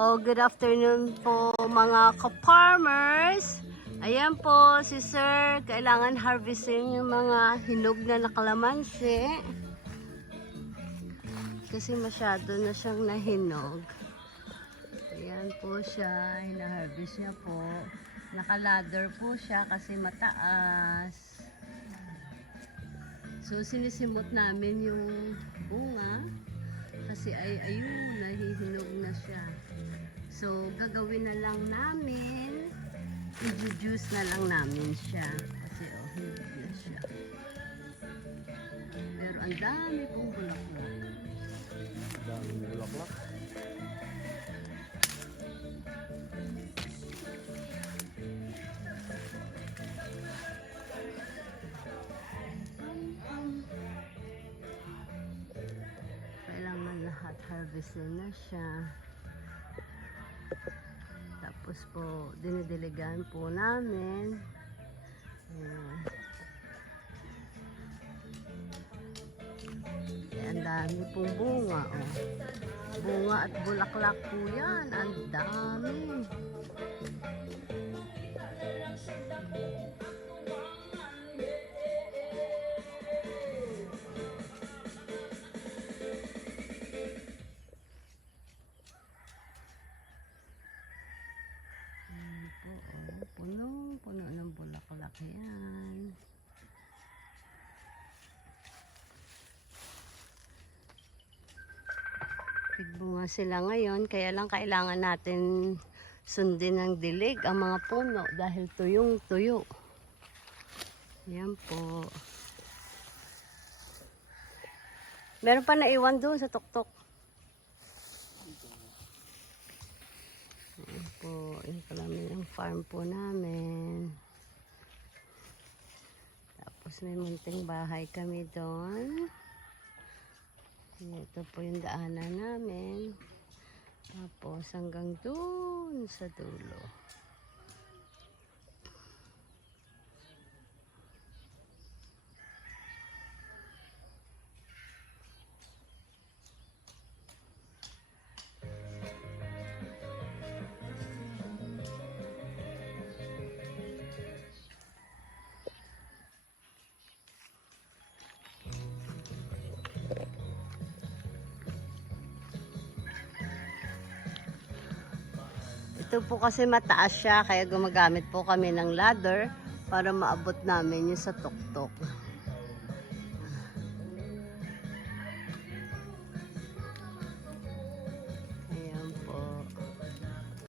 Good afternoon po mga ka-farmers. Ayan po si Sir, kailangan harvesting yung mga hinog na nakalamansi. Kasi masyado na siyang nahinog. Ayan po siya, hina-harvest niya po. Naka-ladder po siya kasi mataas. So sinisimot namin yung bunga. Kasi ayun, nahihinog na siya. So, gagawin na lang namin, i-juice na lang namin siya. Kasi, hinog na siya. Pero, ang dami pong bulaklak. Ang daming bulaklak. Kailangan lahat harvestin na siya. Tapos po, dinidiligan po namin. Ayan. Ang dami pong bunga, oh. Bunga at bulaklak po yan. Ang dami. Puno ng bulaklak yan. Pigbunga sila ngayon, kaya lang kailangan natin sundin ng dilig ang mga puno dahil tuyong tuyo. Yan po. Meron pa naiwan doon sa tuktok. Yan po, yun pala yung farm po namin. Tapos may munting bahay kami doon. Ito po yung daanan namin. Tapos hanggang doon sa dulo. Ito po kasi mataas siya, kaya gumagamit po kami ng ladder para maabot namin yung sa tuktok.